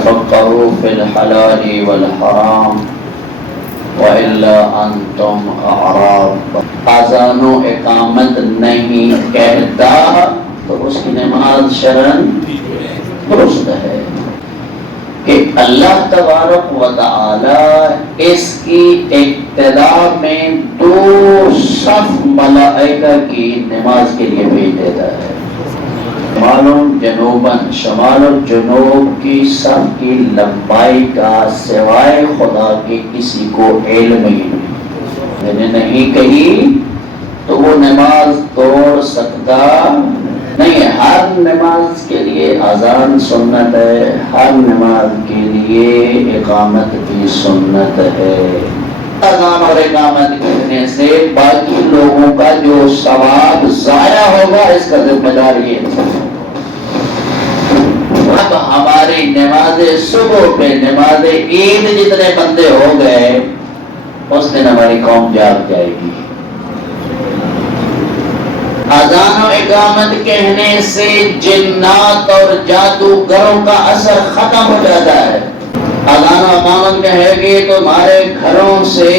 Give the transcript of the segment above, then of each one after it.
تفقهوا في الحلال والحرام وإلا أنتم أعراب. اذان و اقامت نہیں کہتا تو اس کی نماز شرعاً درست ہے کہ اللہ تبارک و تعالی اس کی ابتدا میں 2 صف ملائکہ کی نماز کے لیے بھیج دیتا ہے. شمال و جنوباً، شمال و جنوب کی صف کی لمبائی کا سوائے خدا کے کسی کو علم ہی نہیں. میں نے نہیں کہی تو وہ نماز توڑ سکتا نہیں ہے. ہر نماز کے لیے اذان سنت ہے، ہر نماز کے لیے اقامت بھی سنت ہے. اذان اور اقامت کرنے سے باقی لوگوں کا جو ثواب ضائع ہوگا اس کا ذمہ دار یہ ہے. اب ہماری نماز صبح پہ نماز عید جتنے بندے ہو گئے اس دن ہماری قوم جاگ جائے گی. اذان و اقامت کہنے سے جنات اور جادوگروں کا اثر ختم ہو جاتا ہے. اذان و اقامت کہے گی تو تمہارے گھروں سے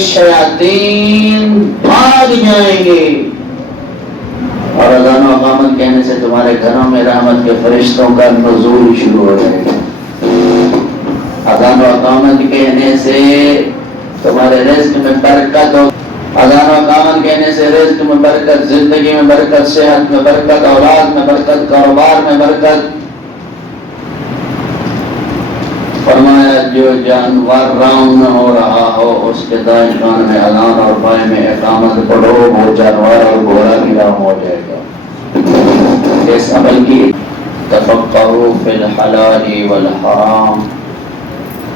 شیاطین بھاگ جائیں گے، اور اذان و اقامت کہنے سے تمہارے گھروں میں رحمت کے فرشتوں کا نزول شروع ہو جائے گا. اذان و اقامت کہنے سے تمہارے رزق میں برکت ہو. اذان و اقامت کہنے سے رزق میں برکت، زندگی میں برکت، صحت میں برکت، اولاد میں برکت، کاروبار میں برکت. فرمایا جو جانور راؤنڈ ہو رہا ہو اس کے دائیں کان میں اذان اور بائیں میں اقامت پڑھو، وہ جانور اور گھوڑا بھی راؤنڈ ہو جائے گا. اس عمل کی تفقهوا في الحلال والحرام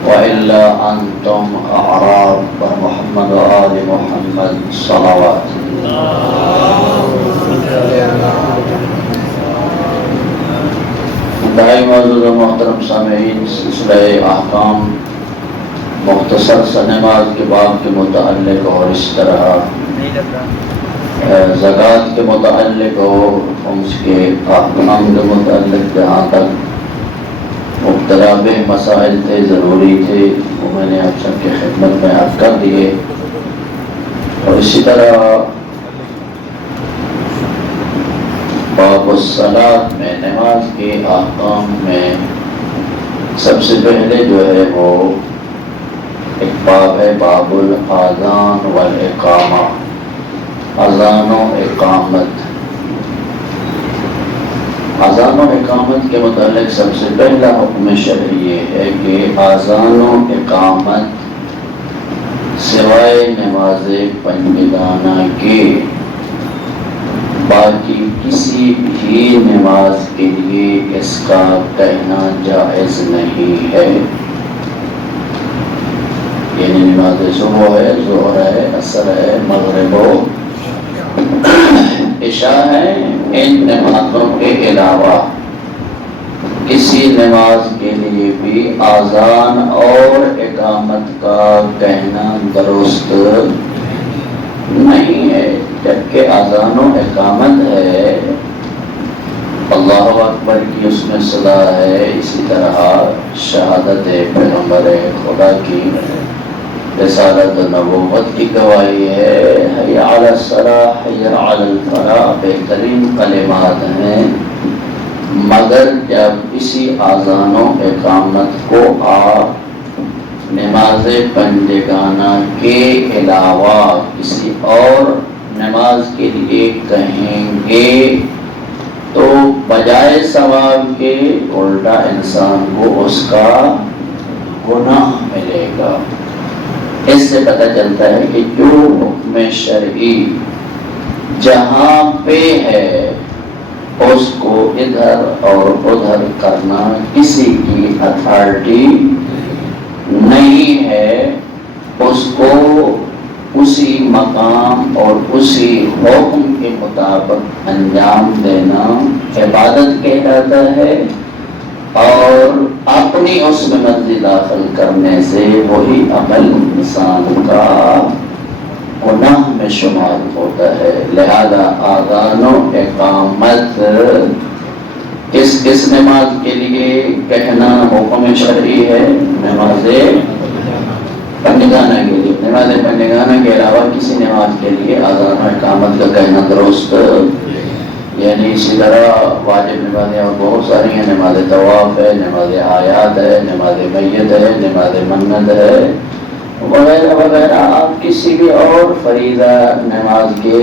وإلا أنتم أعراب محمد وآل محمد صلوات. انتہائی معزز و محترم سامعین، سلسلہ احکام مختصر سا نماز کے باب کے متعلق اور اس طرح زکوٰۃ کے متعلق اور اس کے احکام کے متعلق جہاں تک مبتلا بے مسائل تھے، ضروری تھے، وہ میں نے آپ سب کی خدمت میں عرض کر دیے. اور اسی طرح باب الصلاۃ میں نماز کے احکام میں سب سے پہلے جو ہے وہ ایک باب ہے، باب الاذان والاقامہ، اذان و اقامت. اذان و اقامت کے متعلق سب سے پہلا حکم شرعی یہ ہے کہ اذان و اقامت سوائے نماز پنجگانہ کے باقی کسی بھی نماز کے لیے اس کا کہنا جائز نہیں ہے. یعنی نماز صبح ہے، ظہر ہے، عصر ہے، مغرب ہو، عشاء ہے، ان نمازوں کے علاوہ کسی نماز کے لیے بھی اذان اور اقامت کا کہنا درست نہیں ہے. جبکہ اذان و اقامت ہے، اللہ اکبر کی اس میں صدا ہے، اسی طرح شہادت پیغمبر خدا کی رسالت و نبوت کی گواہی ہے، حی علی الصلاح حی علی الفلاح بہترین کلمات ہیں. مگر جب اسی اذان و اقامت کو آپ نماز پنجگانہ کے علاوہ کسی اور نماز کے لیے کہیں گے تو بجائے ثواب کے الٹا انسان کو اس کا گناہ ملے گا. اس سے پتہ چلتا ہے کہ جو حکم شرعی جہاں پہ ہے اس کو ادھر اور ادھر کرنا کسی کی اتھارٹی نہیں ہے. اس کو اسی مقام اور اسی حکم کے مطابق انجام دینا عبادت کہلاتا ہے، اور اپنی اس میں مرضی داخل کرنے سے وہی عمل انسان کا گناہ میں شمار ہوتا ہے. لہذا اذان و اقامت کس نماز کے لیے کہنا حکم حکم شرعی ہے نماز پنجگانہ کے لیے. نماز پنجگانہ کے علاوہ کسی نماز کے لیے اذان و اقامت کا کہنا درست یعنی اسی طرح واجب نمازیں اور بہت ساری ہیں. نماز طواف ہے, نماز آیات ہے, نماز میت ہے, نماز منت ہے وغیرہ وغیرہ. آپ کسی بھی اور فریضہ نماز کے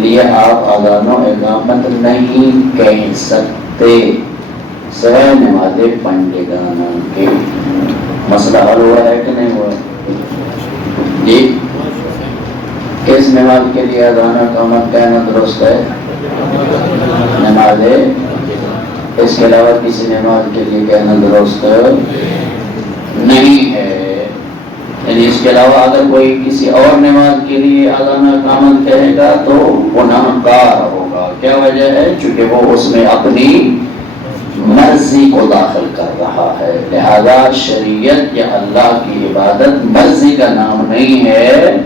لیے آپ اذان و اقامت نہیں کہہ سکتے سوائے نماز پنجگانہ کے. مسئلہ حل ہوا ہے کہ نہیں ہوا؟ جی, کس نماز کے لیے اذان و اقامت کہنا درست ہے؟ نماز. اس کے علاوہ کسی نماز کے لیے کہنا درست نہیں ہے. یعنی اس کے علاوہ اگر کوئی کسی اور نماز کے لیے اذان و اقامت کہے گا تو گناہ گار ہوگا. کیا وجہ ہے؟ چونکہ وہ اس میں اپنی مرضی کو داخل کر رہا ہے. لہذا شریعت یا اللہ کی عبادت مرضی کا نام نہیں ہے,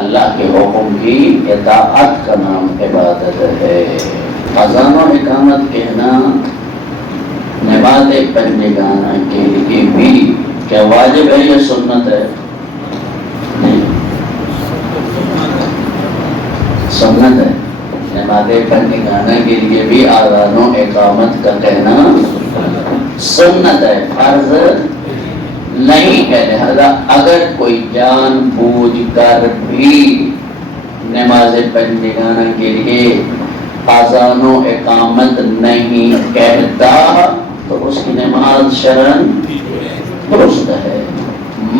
اللہ کے حکم کی اطاعت کا نام عبادت ہے. اذان و اقامت کہنا نماز پنجگانہ کے لیے بھی کیا واجب ہے یا سنت ہے؟ سنت ہے. نماز پنجگانہ کے لیے بھی اذان و اقامت کا کہنا سنت ہے, فرض نہیں ہے. لہذا اگر کوئی جان بوجھ کر بھی نماز پنجگانہ کے لیے اذان و اقامت نہیں کہتا تو اس کی نماز شرعاً درست ہے,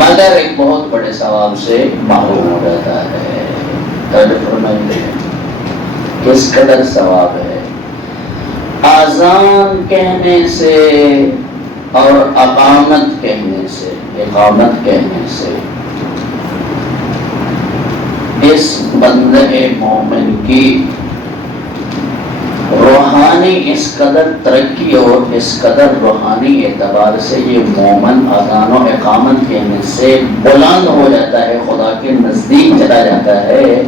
مگر ایک بہت بڑے ثواب سے محروم ہو جاتا ہے. کس قدر ثواب ہے؟ اذان کہنے سے اور اقامت کہنے سے, اقامت کہنے سے اس بندے مومن کی روحانی اس قدر ترقی اور اس قدر روحانی اعتبار سے یہ مومن اذان و اقامت کہنے سے بلند ہو جاتا ہے, خدا کے نزدیک چلا جاتا ہے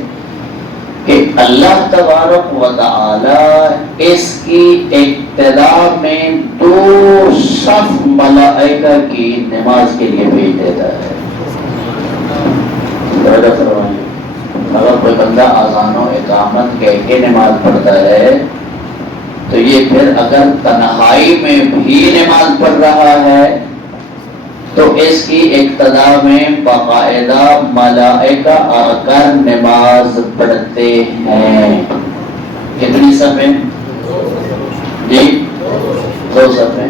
کہ اللہ تبارک و تعالی اس کی ابتدا میں 2 صف ملائکہ کی نماز کے لیے بھیج دیتا ہے. اگر کوئی بندہ اذان و اقامت کہہ کے نماز پڑھتا ہے تو یہ پھر اگر تنہائی میں بھی نماز پڑھ رہا ہے تو اس کی ابتدا میں باقاعدہ ملائکہ آ کر نماز پڑھتے ہیں. کتنی صفیں؟ جی 2 صفیں.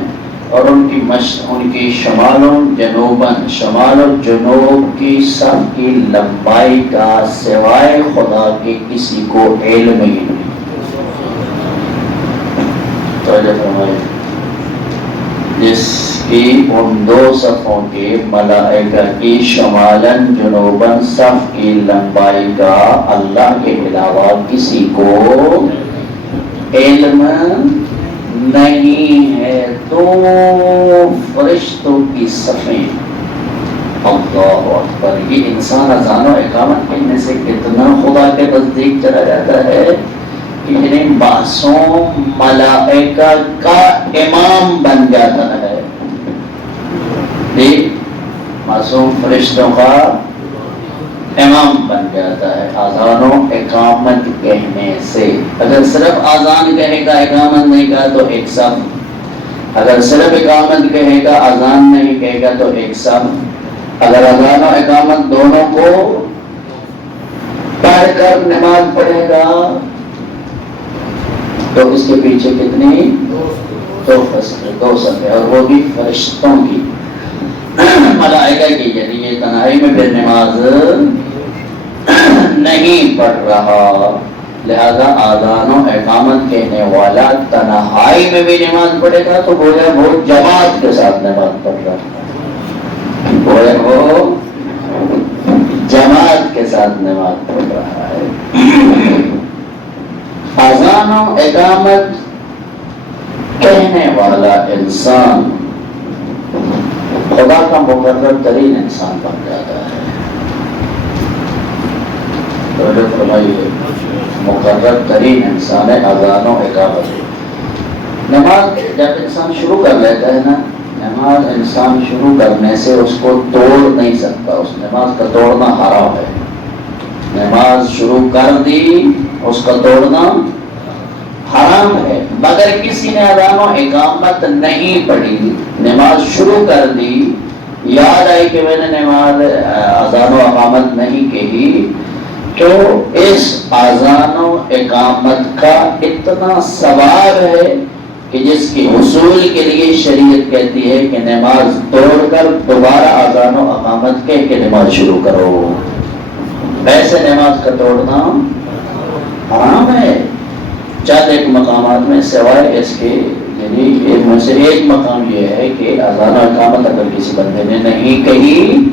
اور ان کی شمال و جنوباً, شمال و جنوب کی صف کی لمبائی کا سوائے خدا کے کسی کو علم ہی نہیں. جس کی ان 2 صفوں کے ملائکہ کی شمالاً جنوباً صف کی لمبائی کا اللہ کے علاوہ کسی کو علم نہیں ہے. 2 فرشتوں کی صفیں. اللہ اکبر. یہ انسان اذان و اقامت کہنے سے کتنا خدا کے نزدیک چلا جاتا ہے کہ انہیں معصوم ملائکہ کا امام بن جاتا ہے. معصوم فرشتوں کا امام بن جاتا ہے اذان و اقامت کہنے سے. اگر صرف اذان کہے گا اقامت نہیں کہا تو 1 صف, اگر صرف اقامت کہے گا اذان نہیں کہے گا تو 1 صف, اگر اذان و اقامت دونوں کو پڑھ کر نماز پڑھے گا تو اس کے پیچھے کتنی 2 صفیں, اور وہ بھی فرشتوں کی, ملائکہ کی. یعنی یہ تنہائی میں پھر نماز نہیں پڑھ رہا. لہذا اذان و اقامت کہنے والا تنہائی میں بھی نماز پڑھے گا تو گویا وہ جماعت کے ساتھ نماز پڑھ رہا ہے, گویا وہ جماعت کے ساتھ نماز پڑھ رہا ہے. اذان و اقامت کہنے والا انسان خدا کا مقرر ترین انسان بن جاتا ہے. مقرر ترین انسان ہے اذان و اقامت. نماز جب انسان شروع کر لیتا ہے نا, نماز انسان شروع کرنے سے اس کو توڑ نہیں سکتا، اس نماز کا توڑنا حرام ہے۔ نماز شروع کر دی، اس کا توڑنا حرام ہے۔ مگر کسی نے اذان و اقامت نہیں پڑھی، نماز شروع کر دی، یاد آئی کہ میں نے نماز اذان و اقامت نہیں کہی، تو اس اذان و اقامت کا اتنا ثواب ہے کہ جس کی حصول کے لیے شریعت کہتی ہے کہ نماز توڑ کر دوبارہ اذان و اقامت کہہ کے نماز شروع کرو۔ ویسے نماز کا توڑنا حرام ہے۔ چند ایک مقامات میں سوائے اس کے، یعنی ان سے ایک مقام یہ ہے کہ اذان و اقامت اگر کسی بندے نے نہیں کہی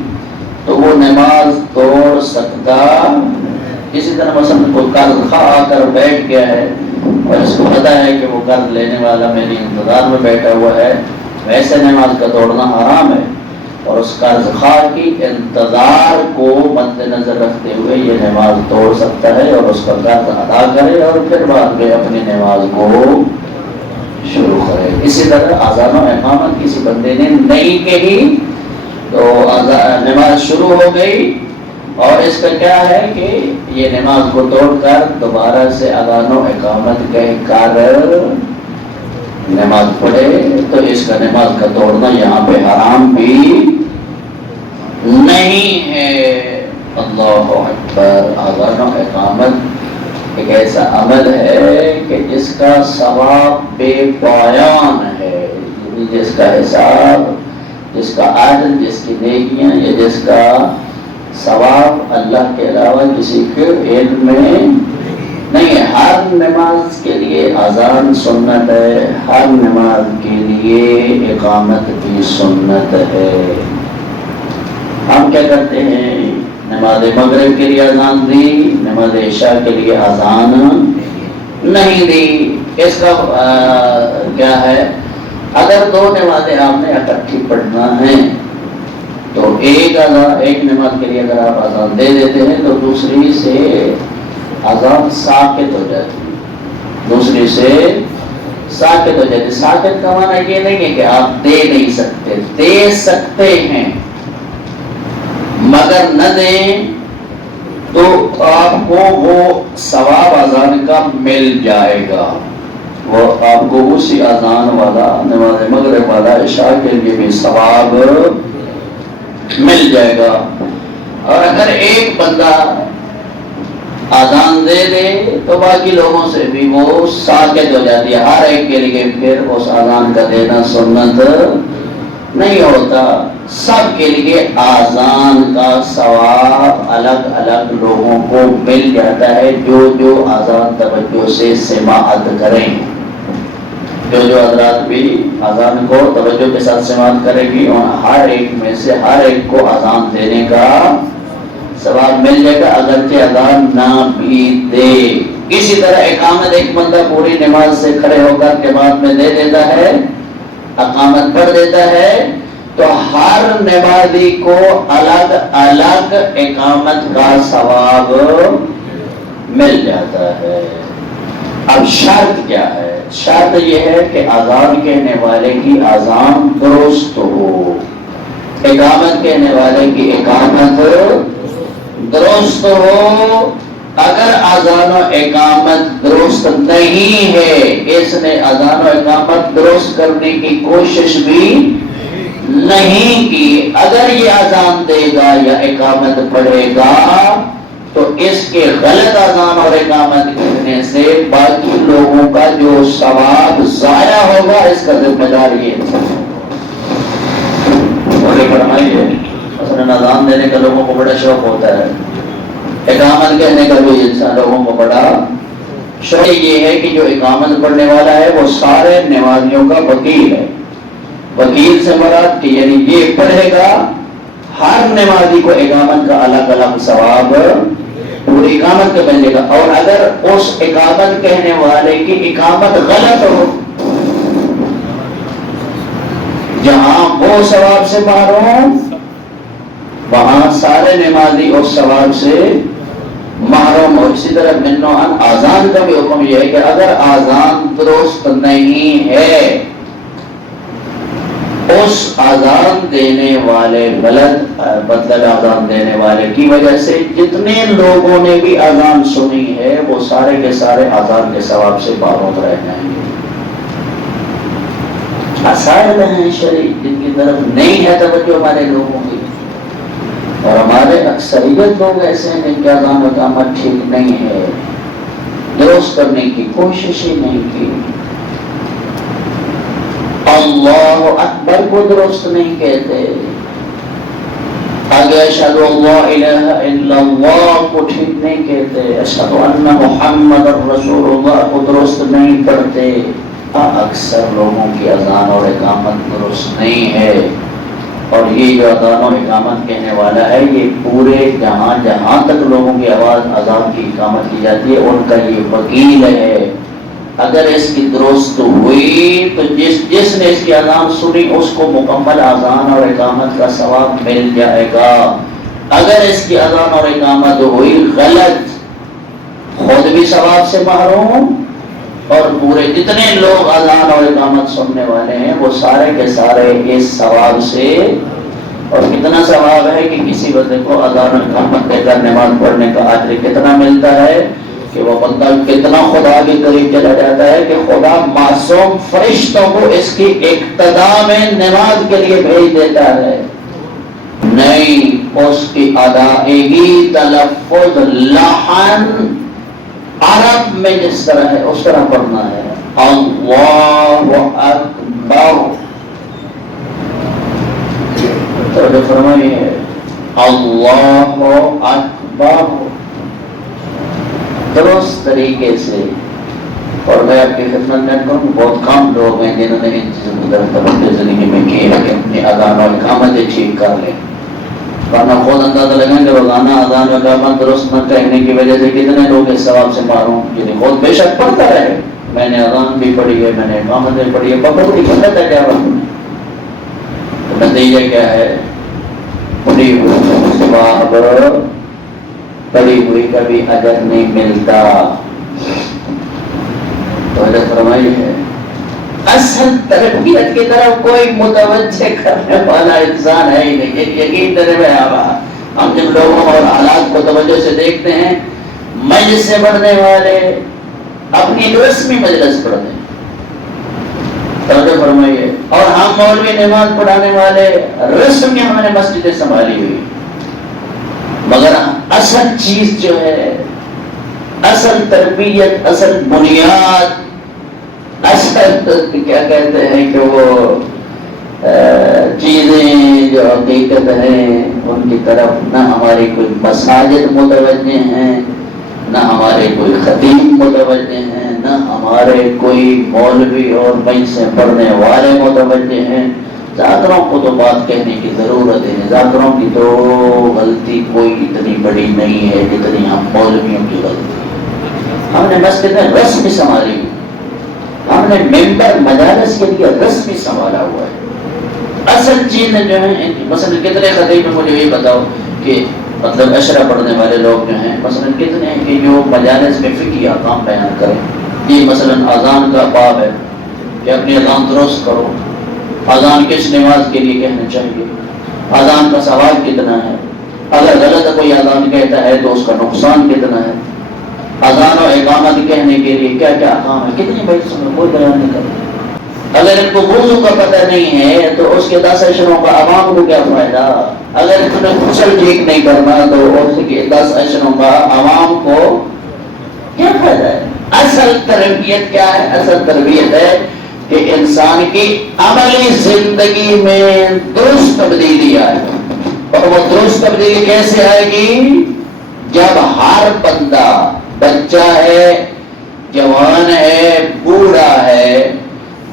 تو وہ نماز توڑ سکتا۔ اسی طرح مثلا کوئی قرض خواہ آ کر بیٹھ گیا ہے اور اس کو پتا ہے کہ وہ قرض لینے والا میری انتظار میں بیٹھا ہوا ہے، ویسے نماز کا توڑنا حرام ہے، اور اس قرض خواہ کی انتظار کو مد نظر رکھتے ہوئے یہ نماز توڑ سکتا ہے اور اس کا قرض ادا کرے اور پھر بعد میں اپنی نماز کو شروع کرے۔ اسی طرح اذان و اقامت کسی بندے نے نہیں کہی تو نماز شروع ہو گئی، اور اس کا کیا ہے کہ یہ نماز کو توڑ کر دوبارہ سے اذان و اقامت کہہ کر نماز پڑھے تو اس کا نماز کا توڑنا یہاں پہ حرام بھی نہیں ہے۔ اللہ اکبر۔ اذان و اقامت ایک ایسا عمل ہے کہ جس کا ثواب بے پایان ہے، جس کا حساب، جس کا عدل، جس کی نیکیاں یا جس کا ثواب اللہ کے علاوہ کسی کے علم میں نہیں ہے۔ ہر نماز کے لیے اذان سنت ہے، ہر نماز کے لیے اقامت بھی سنت ہے۔ ہم کیا کرتے ہیں، نماز مغرب کے لیے اذان دی، نماز عشاء کے لیے اذان نہیں دی۔ اس کا کیا ہے، اگر دو نمازیں آپ نے اکٹھی پڑھنا ہے تو ایک نماز کے لیے اگر آپ اذان دے دیتے ہیں تو دوسری سے اذان ساکت ہو جاتی ہے، دوسری سے ساکت ہو جاتی ہے۔ ساکت کا معنی یہ نہیں ہے کہ آپ دے نہیں سکتے، دے سکتے ہیں مگر نہ دیں تو آپ کو وہ ثواب اذان کا مل جائے گا، وہ آپ کو اسی اذان والا نماز مغرب والا عشاء کے لیے بھی ثواب مل جائے گا۔ اور اگر ایک بندہ اذان دے دے تو باقی لوگوں سے بھی وہ ساکت ہو جاتی ہے، ہر ایک کے لیے پھر اس اذان کا دینا سنت نہیں ہوتا۔ سب کے لیے اذان کا ثواب الگ الگ لوگوں کو مل جاتا ہے، جو اذان توجہ سے سماعت کریں، جو حضرات بھی اذان کو توجہ کے ساتھ سماعت کرے گی اور ہر ایک میں سے ہر ایک کو اذان دینے کا ثواب مل جائے گا، اگرچہ اذان نہ بھی دے۔ اسی طرح اقامت ایک بندہ پوری نماز سے کھڑے ہو کر جماعت میں دے دیتا ہے، اقامت پڑھ دیتا ہے، تو ہر نمازی کو الگ الگ اقامت کا ثواب مل جاتا ہے۔ اب شرط کیا ہے؟ شرط یہ ہے کہ اذان کہنے والے کی اذان درست ہو، اقامت کہنے والے کی اقامت درست ہو۔ اگر اذان و اقامت درست نہیں ہے، اس نے اذان و اقامت درست کرنے کی کوشش بھی نہیں کی، اگر یہ اذان دے گا یا اقامت پڑھے گا تو اس کے غلط اذان اور اقامت کہنے سے باقی لوگوں کا جو ثواب ضائع ہوگا اس کا ذمہ دار یہ فرمائیے۔ مثلا اذان دینے کا لوگوں کو بڑا شوق ہوتا ہے، اقامت کہنے کا بھی انسان لوگوں کو بڑا شوق یہ ہے کہ جو اقامت پڑھنے والا ہے وہ سارے نمازیوں کا وکیل ہے۔ وکیل سے مراد کہ یعنی یہ پڑھے گا، ہر نمازی کو اقامت کا الگ الگ ثواب پوری اقامت کا ملے گا، اور اگر اس اقامت کہنے والے کی اقامت غلط ہو، جہاں وہ ثواب سے محروم، وہاں سارے نمازی اس ثواب سے محروم ہو۔ اسی طرح من عن اذان کا بھی حکم یہ ہے کہ اگر اذان درست نہیں ہے اس آزان دینے والے غلط مطلب آزان دینے والے کی وجہ سے جتنے لوگوں نے بھی آزان سنی ہے وہ سارے کے سارے آزان کے ثواب سے محروم رہ جائیں گے. آثار ہیں شریف جن کی طرف نہیں ہے توجہ ہمارے لوگوں کی، اور ہمارے اکثریت لوگ ایسے ہیں جن کے آزان و اقامت ٹھیک نہیں ہے، درست کرنے کی کوشش ہی نہیں کی. اللہ اکبر کو درست نہیں کہتے، آگے اشہد اللہ الہ الا اللہ کو ٹھیک نہیں کہتے، اشہد ان محمد رسول اللہ کو درست نہیں پڑھتے. اکثر لوگوں کی اذان اور اقامت درست نہیں ہے. اور یہ جو اذان اور اقامت کہنے والا ہے یہ پورے جہاں جہاں تک لوگوں کی آواز اذان کی اقامت کی جاتی ہے ان کا یہ وکیل ہے. اگر اس کی درست ہوئی تو جس نے اس کی اذان سنی اس کو مکمل اذان اور اقامت کا ثواب مل جائے گا. اگر اس کی اذان اور اقامت ہوئی غلط، خود بھی ثواب سے محروم اور پورے جتنے لوگ اذان اور اقامت سننے والے ہیں وہ سارے کے سارے اس ثواب سے. اور کتنا ثواب ہے کہ کسی بندے کو اذان اور اقامت دے کر نماز پڑھنے کا اجر کتنا ملتا ہے کہ وہ بندہ کتنا خدا کے قریب چلا جاتا ہے کہ خدا معصوم فرشتوں کو اس کی اقتدا میں نماز کے لیے بھیج دیتا ہے. نہیں، اس کی ادائیگی تلفظ لحن عرب میں جس طرح ہے اس طرح پڑھنا ہے. اللہ اکبر، تو فرمائیے اللہ اکبر درست طریقے سے. اور میں آپ کی خدمت میں کروں بہت کم لوگ ہیں جنہوں نے ان چیزوں کو درخت زندگی میں کی ہے کہ اپنی اذان اور اقامت ٹھیک کر لیں. ورنہ خود اندازہ لگیں کہ روزانہ اذان اور اقامت درست نہ کہنے کی وجہ سے کتنے لوگ اس ثواب سے محروم. یعنی خود بے شک پڑھتا رہے، میں نے اذان بھی پڑھی ہے، میں نے اقامت بھی پڑھی ہے، پکڑ نہیں پڑھتا تھا کیا بات. نتیجہ کیا ہے؟ پڑھی ہوئی ثواب پڑھی ہوئی کا بھی اجر نہیں ملتا. تو حضرت فرمائی ہے اصل تربیت کی طرف کوئی متوجہ کرنے والا انسان ہے ہی نہیں. یقین کرے میں ہم جب لوگوں اور حالات کو توجہ سے دیکھتے ہیں، مجلس سے پڑھنے والے اپنی رسمی مجلس پڑھتے ہیں، توجہ فرمائیے، اور ہم مولوی نماز پڑھانے والے رسم میں ہم نے مسجدیں سنبھالی ہوئی. مگر اصل چیز جو ہے، اصل تربیت، اصل بنیاد، اصل کیا کہتے ہیں کہ وہ چیزیں جو حقیقت ہیں ان کی طرف نہ ہماری کوئی مساجد متوجہ ہیں، نہ ہمارے کوئی خطیب متوجہ ہیں، نہ ہمارے کوئی مولوی اور مجلسیں پڑھنے والے متوجہ ہیں. ذاکروں کو تو بات کہنے کی ضرورت ہے، ذاکروں کی تو غلطی کوئی اتنی بڑی نہیں ہے جتنی ہم مولویوں کی غلطی. ہم نے مسجد میں رسم سنبھالی، ہم نے ممبر مجالس کے لیے رسمی سنبھالا ہوا ہے. اصل چیزیں جو ہیں مثلا کتنے خطیب میں مجھے یہ بتاؤ کہ مطلب اشرا پڑھنے والے لوگ جو ہیں مثلا کتنے ہیں کہ جو مجالس میں فقہی احکام بیان کریں. یہ مثلا اذان کا باب ہے کہ اپنی اذان درست کرو، اذان کس نماز کے لیے کہنا چاہیے، اذان کا ثواب کتنا ہے، اگر غلط کوئی اذان کہتا ہے تو اس کا نقصان کتنا ہے، اذان و اقامت کہنے کے لیے کیا کیا احکام ہے. کتنی بڑی سنو کوئی بیان نہیں کرتا. اگر ان کو وضو کا پتہ نہیں ہے تو اس کے 10 اشروں کا عوام کو کیا فائدہ. اگر تمہیں غسل ٹھیک نہیں کرنا تو اس کے 10 اشروں کا عوام کو کیا فائدہ ہے. اصل تربیت کیا ہے؟ اصل تربیت ہے کہ انسان کی عملی زندگی میں درست تبدیلی آئے. اور وہ درست تبدیلی کیسے آئے گی؟ جب ہر بندہ، بچہ ہے، جوان ہے، بوڑھا ہے،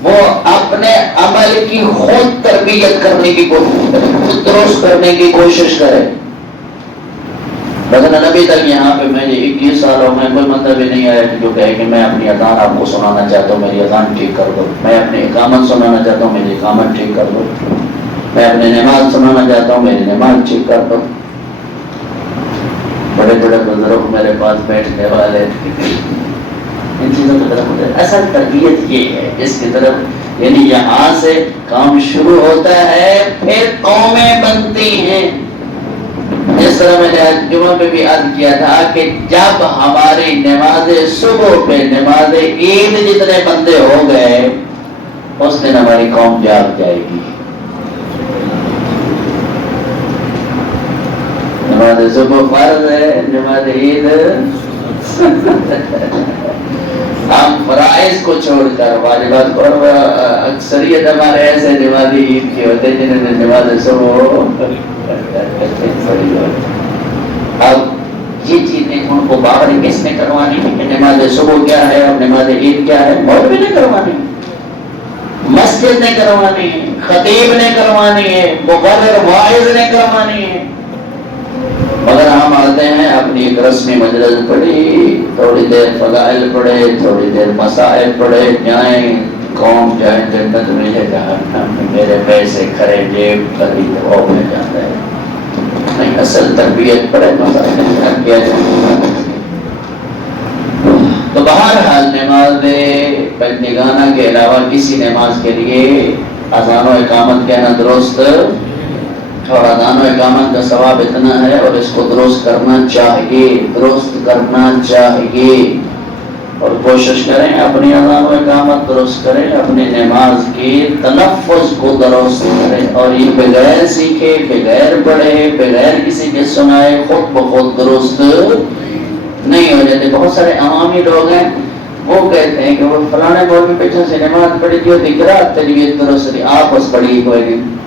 وہ اپنے عمل کی خود تربیت کرنے کی کوشش کرے، خود درست کرنے کی کوشش کرے. مثلا ابھی تک یہاں پہ میں 21 سالوں میں کوئی مطلب ہی نہیں آیا جو کہے کہ میں اپنی اذان آپ کو سنانا چاہتا ہوں، میری اذان ٹھیک کر دو. میں اپنی اقامت سنانا چاہتا ہوں، میری اقامت ٹھیک کر دو. میں اپنی نماز سنانا چاہتا ہوں، میری نماز ٹھیک کر دو. بڑے بڑے بزرگ میرے پاس بیٹھنے والے ان چیزوں کی طرف. اصل تربیت یہ ہے جس کی طرف یعنی یہاں سے کام شروع ہوتا ہے، پھر قومیں بنتی ہیں۔ جس طرح میں نے جمعہ میں بھی عرض کیا تھا کہ جب ہماری نماز صبح پہ نماز عید جتنے بندے ہو گئے، اس دن ہماری قوم جاگ جائے گی۔ نماز صبح فرض ہے، نماز عید ہم فرائض کو چھوڑ کر واجبات کو، اور اکثریت ہمارے ایسے نماز عید کے ہوتے ہیں جنہوں نے نماز صبح پڑھی ہو۔ اب یہ چیزیں ان کو باہر کس نے کروانی ہے کہ نماز صبح کیا ہے اور نماز عید کیا ہے؟ مولوی نے کروانی، مسجد نے کروانی ہے، خطیب نے کروانی ہے، مقرر واعظ نے کروانی ہے۔ مگر ہم آتے ہیں اپنی ایک رسمی مجلس پڑھی، تھوڑی دیر فضائل پڑھے، تھوڑی دیر مسائل پڑھے، جائیں قوم جائیں جنت میں ہے، جہنم میں میرے پیسے کھڑے جیب کبھی تو میں جاتا ہے نہیں۔ اصل تربیت پڑھے مسائل کیا جائے۔ تو بہرحال نماز بندگانہ کے علاوہ کسی نماز کے لیے اذان و اقامت کہنا درست، اور اذان و اقامت کا ثواب اتنا ہے، اور اس کو درست کرنا چاہیے، درست کرنا چاہیے، اور کوشش کریں اپنی اذان و اقامت درست کریں، اپنی نماز کی تلفظ کو درست کریں، اور یہ بغیر سیکھے، بغیر پڑھے، بغیر کسی کے سنائے خود بخود درست نہیں ہو جاتے۔ بہت سارے عوامی لوگ ہیں، وہ کہتے ہیں کہ وہ فلانے مولوی پیچھے سے نماز پڑھی تھی، قرات تجوید درست نہیں، آپس پڑھی کوئی نہیں۔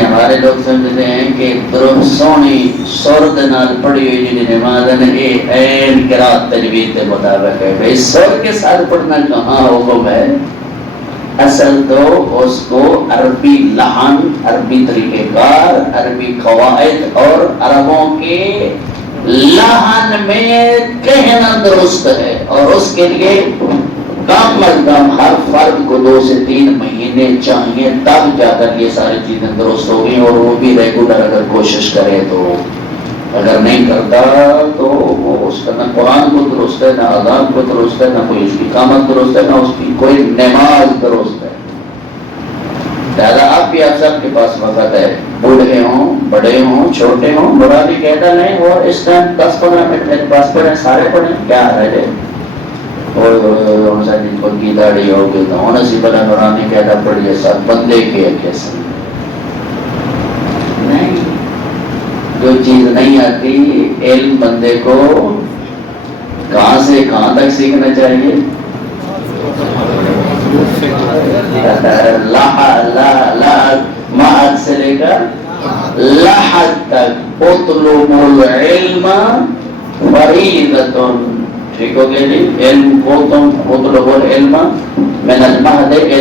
ہمارے لوگ سمجھتے ہیں کہ درست سونی سرد نال پڑھی ہوئی جی نماز ہے، این قرات تجوید کے مطابق ہے۔ بھئی سر کے ساتھ پڑھنا کہاں حکم ہے؟ اصل تو اس کو عربی لحن، عربی طریقہ کار، عربی قواعد اور عربوں کے لحن میں کہنا درست ہے، اور اس کے لیے کم از کم ہر فرد کو 2 سے 3 مہینے چاہیے، تب جا کر یہ ساری چیزیں درست ہوگی، اور وہ بھی ریگولر اگر کوشش کرے تو۔ اگر نہیں کرتا تو وہ اس کا نہ قرآن کو درست ہے، نہ اذان کو درست ہے، نہ کوئی اس کی اقامت درست ہے، نہ اس کی کوئی نماز درست ہے۔ لہٰذا اب بھی آپ سب کے پاس وقت ہے، بوڑھے ہوں، بڑے ہوں، چھوٹے ہوں، بڑا بھی کہتا نہیں، اور اس ٹائم 10-15 منٹ میرے پاس پڑھیں، سارے پڑھیں، کیا رہ جائے؟ اور جن کو کی داڑھی ہوگی تو ہونا سی بلا نورانی کہتا پڑھیے، سب بندے کے کیسے نہیں۔ جو چیز نہیں آتی، علم بندے کو کہاں سے کہاں تک سیکھنا چاہیے؟ مہد سے لے کر لحد تک، اطلب العلم فریضۃ، ٹھیک ہو گیا جی؟ علم کو تم اطلب العلم من المہد الی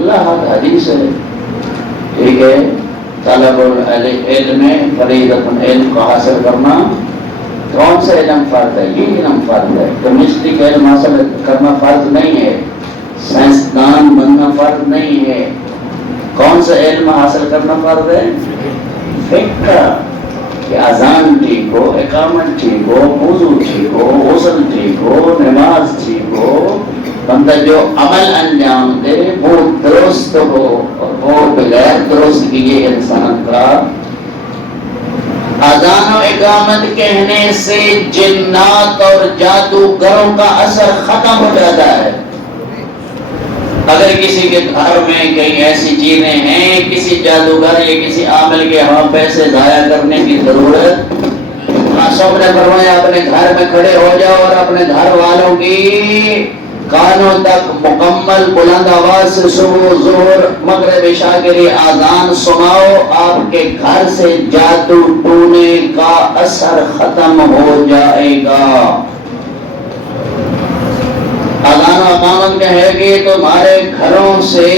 لحد، حدیث ہے، ٹھیک ہے؟ طلب العلم فریضۃ، علم کو حاصل کرنا کون سا علم فرض ہے؟ یہ علم فرض ہے۔ کیمسٹری کا علم حاصل کرنا فرض نہیں ہے، سائنسدان بننا فرض نہیں ہے۔ کون سا علم حاصل کرنا فرض ہے؟ فقہ، کہ اذان ٹھیک ہو، اقامت ٹھیک ہو، وضو ٹھیک ہو، غسل ٹھیک ہو، نماز ٹھیک ہو، بندہ جو عمل انجام دے وہ درست ہو، اور وہ بغیر درست کیے انسان کا اذان و اقامت کہنے سے جنات اور جادوگروں کا اثر ختم ہو جاتا ہے۔ اگر کسی کے گھر میں کئی ایسی چیزیں ہیں، کسی جادوگر یا کسی عامل کے ہاں پیسے ضائع کرنے کی ضرورت، معصوم نے فرمایا اپنے گھر میں کھڑے ہو جاؤ اور اپنے گھر والوں کی کانوں تک مکمل بلند آواز سے صبح، ظہر، مغرب، عشاء کے لیے اذان سناؤ، آپ کے گھر سے جادو ٹونے کا اثر ختم ہو جائے گا۔ اذان و اقامت کہے گی تو تمہارے گھروں سے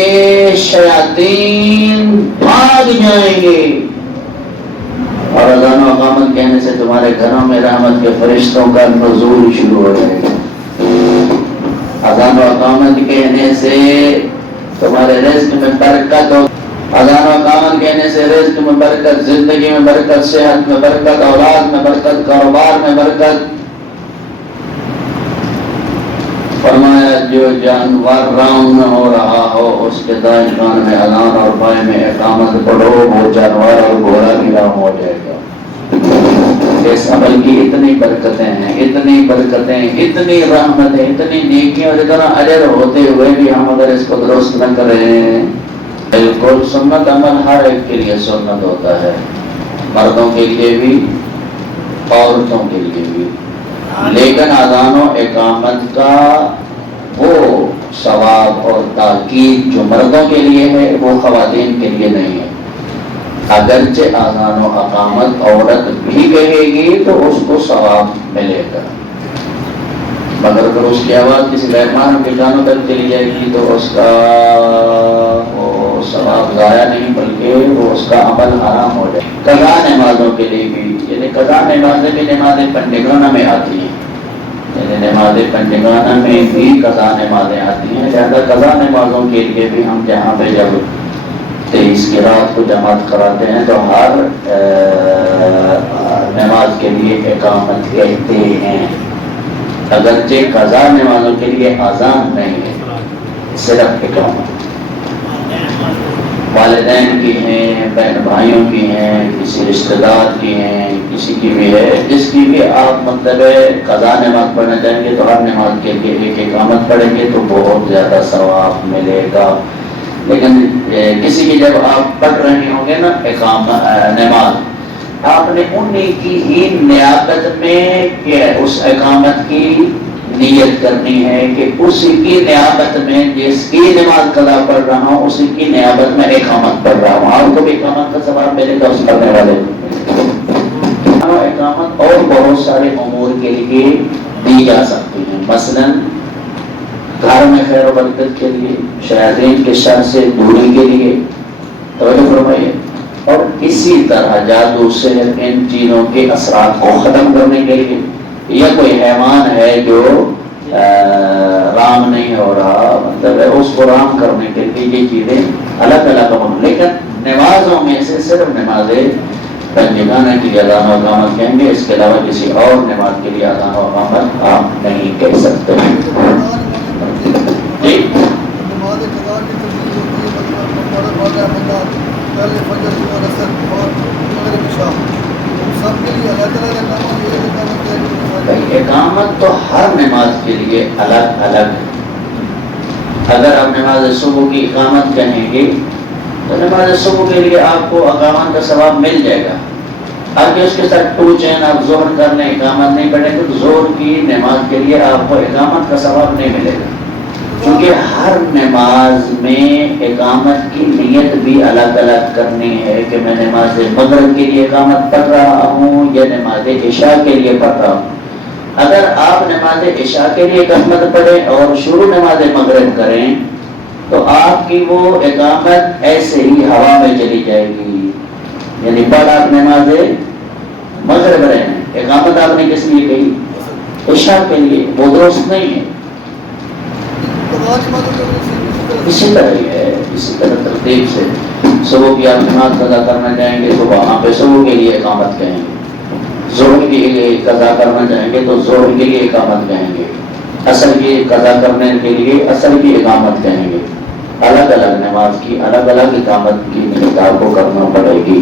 شیاطین بھاگ جائیں گے، اور اذان و اقامت کہنے سے تمہارے گھروں میں رحمت کے فرشتوں کا نزول شروع ہو جائے گا۔ اذان و اقامت کہنے سے تمہارے رزق میں برکت ہو، اذان و اقامت کہنے سے رزق میں برکت، زندگی میں برکت، صحت میں برکت، اولاد میں برکت، کاروبار میں برکت۔ فرمایا جو جانور راؤنڈ ہو رہا ہو اس کے دائیں کان میں اذان اور بائیں میں اقامت پڑھو، وہ جانور اور گھوڑا بھی رام ہو جائے گا۔ اس عمل کی اتنی برکتیں ہیں، اتنی برکتیں، اتنی رحمتیں، اتنی نیکیاں، اور اتنا اجر ہوتے ہوئے بھی ہم اگر اس کو درست نہ کریں۔ بالکل سنت عمل ہر ایک کے لیے سنت ہوتا ہے، مردوں کے لیے بھی، عورتوں کے لیے بھی، لیکن اذان و اقامت کا وہ ثواب اور تاکید جو مردوں کے لیے ہے وہ خواتین کے لیے نہیں ہے۔ اگرچہ اذان و اقامت عورت بھی کہے گی تو اس کو ثواب ملے گا، مگر اگر اس کی آواز کسی مہمان کے کانوں تک چلی جائے گی تو اس کا وہ ثواب ضائع نہیں بلکہ وہ اس کا عمل حرام ہو جائے۔ قضا نمازوں کے لیے بھی، یعنی قضا نمازیں بھی نماز پنجگانہ میں آتی ہیں، یعنی نماز پنجگانہ میں بھی قضا نمازیں آتی ہیں، لہذا قضا نمازوں کے لیے بھی ہم جہاں پہ جب 23 کی رات کو جماعت کراتے ہیں تو ہر نماز کے لیے اقامت کہتے ہیں، اگرچہ قضا نمازوں کے لیے اذان نہیں ہے، صرف اقامت۔ والدین کی ہیں، بہن بھائیوں کی ہیں، کسی رشتہ دار کی ہیں، کسی کی بھی ہے، جس کی بھی آپ مطلب قضا نماز پڑھنا چاہیں گے تو ہر نماز کے لیے ایک اقامت پڑھیں گے تو بہت زیادہ ثواب ملے گا۔ لیکن کسی کی جب آپ پڑھ رہے ہوں گے نا نماز، آپ نے انہیں کی ہی نیابت میں کہ اس اقامت کی نیت کرنی ہے کہ اسی کی نیابت میں جس کی نماز قضا پڑھ رہا ہوں اسی کی نیابت میں اقامت پڑھ رہا ہوں، آپ کو بھی اقامت کا ثواب ملے گا اس پڑھنے والے کو۔ اقامت اور بہت سارے امور کے لیے دی جا سکتی ہیں، مثلاً گھر میں خیر و برکت کے لیے، شیاطین کے شر سے دوری کے لیے، توجہ فرمائیے، اور اسی طرح جادو سے ان چیزوں کے اثرات کو ختم کرنے کے لیے، یا کوئی حیوان ہے جو رام نہیں ہو رہا مطلب ہے اس کو رام کرنے کے لیے یہ چیزیں الگ الگ ہوں، لیکن نمازوں میں سے صرف نماز پنجگانہ کی اذان و اقامت کہیں گے، اس کے علاوہ کسی اور نماز کے لیے اذان و اقامت آپ نہیں کہہ سکتے۔ جی اقامت تو ہر نماز کے لیے الگ الگ ہے۔ اگر آپ نماز صبح کی اقامت کہیں گے تو نماز صبح کے لیے آپ کو اقامت کا ثواب مل جائے گا، اگر اس کے ساتھ ٹو چین آپ ظہر کر لیں اقامت نہیں پڑھیں گے تو ظہر کی نماز کے لیے آپ کو اقامت کا ثواب نہیں ملے گا، کیونکہ ہر نماز میں اقامت کی نیت بھی الگ الگ کرنی ہے کہ میں نماز مغرب کے لیے اقامت پڑھ رہا ہوں یا نماز عشاء کے لیے پڑھ رہا ہوں۔ اگر آپ نماز عشاء کے لیے اقامت پڑھیں اور شروع نماز مغرب کریں تو آپ کی وہ اقامت ایسے ہی ہوا میں چلی جائے گی، یعنی پڑھ آپ نماز مغرب رہے ہیں، اقامت آپ نے کس لیے کہی؟ عشاء کے لیے، وہ درست نہیں ہے۔ اسی طرح ہی ہے، اسی طرح ترتیب سے صبح کی آپ نماز قضا کرنا چاہیں گے تو وہاں پہ صبح کے لیے اقامت کہیں گے، ظہر کے لیے قضا کرنا چاہیں گے تو ظہر کے لیے اقامت کہیں گے، عصر کی قضا کرنے کے لیے عصر کی اقامت کہیں گے، الگ الگ نماز کی الگ الگ اقامت کی مقدار کو کرنا پڑے گی۔